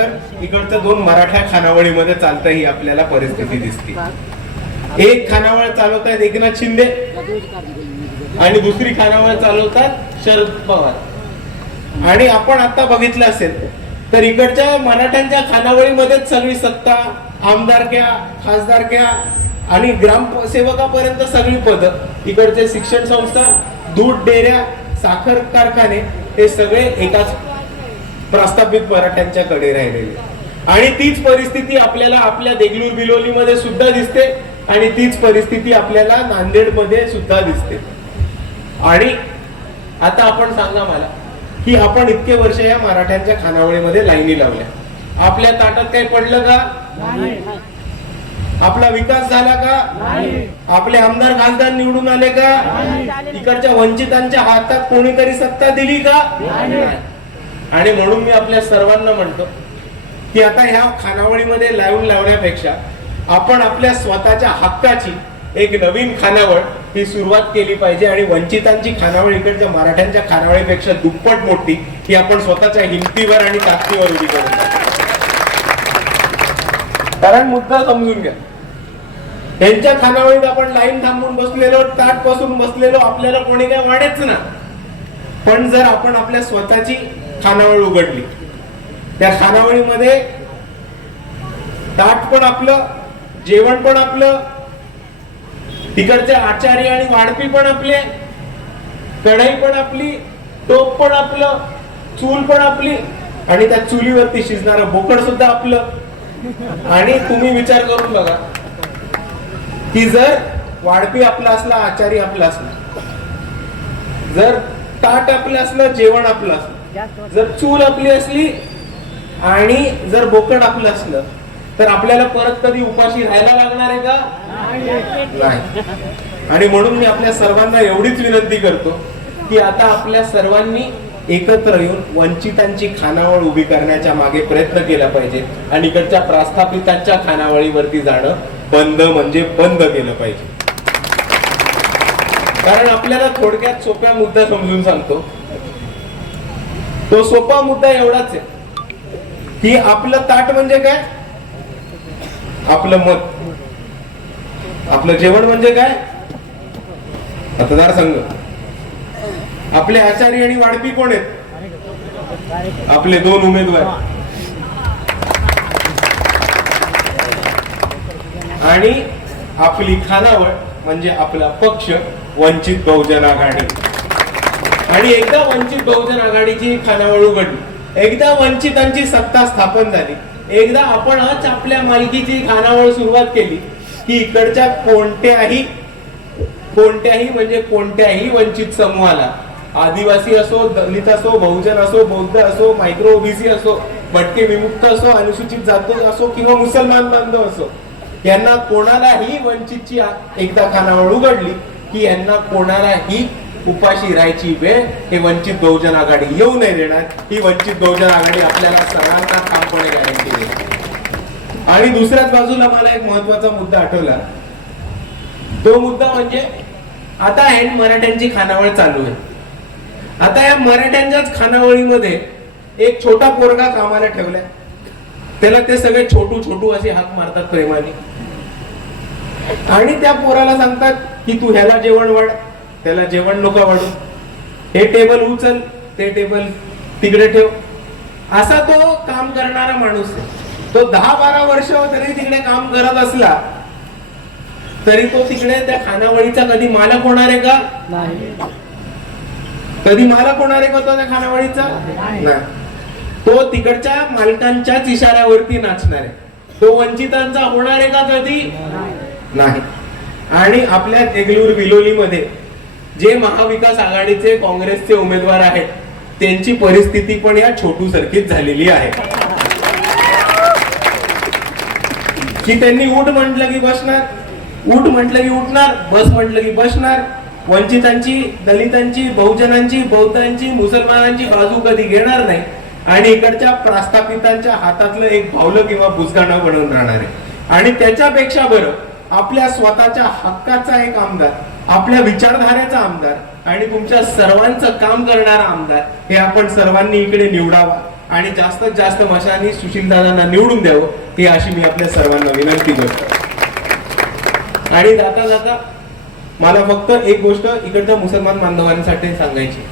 तर इकडचं दोन मराठा खानावळीमध्ये चालतं ही आपल्याला परिस्थिती दिसते. एक खानावळ चालवतायत एकनाथ शिंदे आणि दुसरी खानावळ चालवतात शरद पवार. आणि आपण आता बघितलं असेल तर इकडच्या मराठ्यांच्या खानावळीमध्येच सगळी सत्ता आमदारक्या खासदारक्या आणि ग्रामसेवकापर्यंत सगळी पद इकडचे शिक्षण संस्था दूध डेऱ्या साखर कारखाने हे सगळे एकाच प्रस्थापित मराठ्यांच्याकडे राहिलेले. आणि तीच परिस्थिती आपल्याला आपल्या देगलूर बिलोली मध्ये सुद्धा दिसते आणि तीच परिस्थिती आपल्याला नांदेडमध्ये सुद्धा दिसते. आणि आता आपण सांगा मला की आपण इतके वर्ष या मराठ्यांच्या खानावळीमध्ये लाईनी लावल्या. आपल्या ताटात काही पडलं का? आपला विकास झाला का? आपले आमदार खासदार निवडून आले का? इकडच्या वंचितांच्या हातात कोणीतरी सत्ता दिली का? आणि म्हणून मी आपल्या सर्वांना म्हणतो की आता ह्या खानावळीमध्ये लावून लावण्यापेक्षा आपण आपल्या स्वतःच्या हक्काची एक नवीन खानावळ ही सुरुवात केली पाहिजे आणि वंचितांची खानावळ इकडच्या मराठ्यांच्या खानावळीपेक्षा दुप्पट मोठी ही आपण स्वतःच्या हिमतीवर आणि ताकदीवर उभी करून कारण मुद्दा समजून घ्या. त्यांच्या खानावळीत आपण लाईन थांबून बसलेलो ताटपासून बसलेलो आपल्याला कोणी काय वाढेच ना. पण जर आपण आपल्या स्वतःची खानावळ उघडली. त्या खानावळीमध्ये ताट पण आपलं जेवण पण आपलं तिकडचे आचारी आणि वाढपी पण आपले कढाई पण आपली टोप पण आपलं चूल पण आपली आणि त्या चुलीवरती शिजणारं बोकड सुद्धा आपलं. आणि तुम्ही विचार करून बघा की जर वाढपी आपला असला आचारी आपला असला जर ताट आपलं असलं जेवण आपलं असलं जर चूल आपली असली आणि जर बोकड आपलं असलं तर आपल्याला परत कधी उपाशी राहायला लागणार आहे का? नाही. आणि म्हणून मी आपल्या सर्वांना एवढीच विनंती करतो की आता आपल्या सर्वांनी एकत्र येऊन वंचितांची खानावळ उभी करण्याच्या मागे प्रयत्न केला पाहिजे आणि इकडच्या प्रस्थापितांच्या खानावळीवरती जाणं बंद म्हणजे बंद केलं पाहिजे. कारण आपल्याला थोडक्यात सोप्या मुद्दा समजून सांगतो. तो सोपा मुद्दा एवढाच आहे. की आपलं ताट म्हणजे काय? आपलं मत आपलं जेवण म्हणजे काय? मतदारसंघ. आपले आचारी आणि वाढपी कोण आहेत? आपले दोन उमेदवार. आणि आपली खानावळ म्हणजे आपला पक्ष वंचित बहुजन आघाडी. आणि एकदा वंचित बहुजन आघाडीची खानावळ उघडली. एकदा वंचितांची सत्ता स्थापन झाली. एकदा आपणच आपल्या मालकीची खानावळ सुरुवात केली की इकडच्या कोणत्याही कोणत्याही म्हणजे कोणत्याही वंचित समूहाला आदिवासी असो दलित असो बहुजन असो बौद्ध असो मायक्रो ओबीसी असो भटके विमुक्त असो अनुसूचित जाती असो किंवा मुसलमान बांधव असो यांना कोणालाही वंचितची एकदा खानावळ उघडली की यांना कोणालाही उपाशी राहायची वेळ हे वंचित बहुजन आघाडी येऊ नाही देणार. ही वंचित बहुजन आघाडी आपल्याला सर्वांना ठामपणे गॅरंटी देते आणि दुसऱ्याच बाजूला मला एक महत्त्वाचा मुद्दा आठवला. तो मुद्दा म्हणजे आता आहे मराठ्यांची खानावळ चालू आहे. आता या मराठ्यांच्याच खानावळीमध्ये एक छोटा पोरगा कामाला ठेवलाय. त्याला ते सगळे छोटू छोटू असे हाक मारतात प्रेमाने. आणि त्या पोराला सांगतात की तू ह्याला जेवण वाढ. त्याला जेवण नको वाढू हे टेबल उचल ते टेबल तिकडे ठेव. असा तो काम करणारा माणूस आहे. तो दहा बारा वर्ष तरी तिकडे काम करत असला तरी तो तिकडे त्या खानावळीचा कधी मालक होणार आहे का? कधी मालक होणार आहे का तो त्या खानावळीचा? नाही. तो तिकडच्या मालकांच्याच इशाऱ्यावरती नाचणार आहे. तो वंचितांचा होणार आहे का कधी? नाही. आणि आपल्या देगलूर बिलोली मध्ये जे महाविकास आघाडीचे काँग्रेसचे उमेदवार आहेत त्यांची परिस्थिती पण या छोटू सारखीच झालेली आहे. की त्यांनी उठ म्हटलं की बसणार उठ म्हटलं की उठणार बस म्हटलं की बसणार वंचितांची दलितांची बहुजनांची बौद्धांची मुसलमानांची बाजू कधी घेणार नाही आणि इकडच्या प्रास्थापितांच्या हातातलं एक भावलं किंवा बुजगाणं बनवून राहणार आहे. आणि त्याच्यापेक्षा बरं आपल्या स्वतःच्या हक्काचा एक आमदार आपल्या विचारधारेचा आमदार आणि तुमच्या सर्वांचं काम करणारा आमदार हे आपण सर्वांनी इकडे निवडावा आणि जास्तीत जास्त मशानी सुशीलदादांना निवडून द्यावं ही अशी मी आपल्या सर्वांना विनंती करतो. आणि जाता जाता मला फक्त एक गोष्ट इकडच्या मुसलमान बांधवांसाठी सांगायची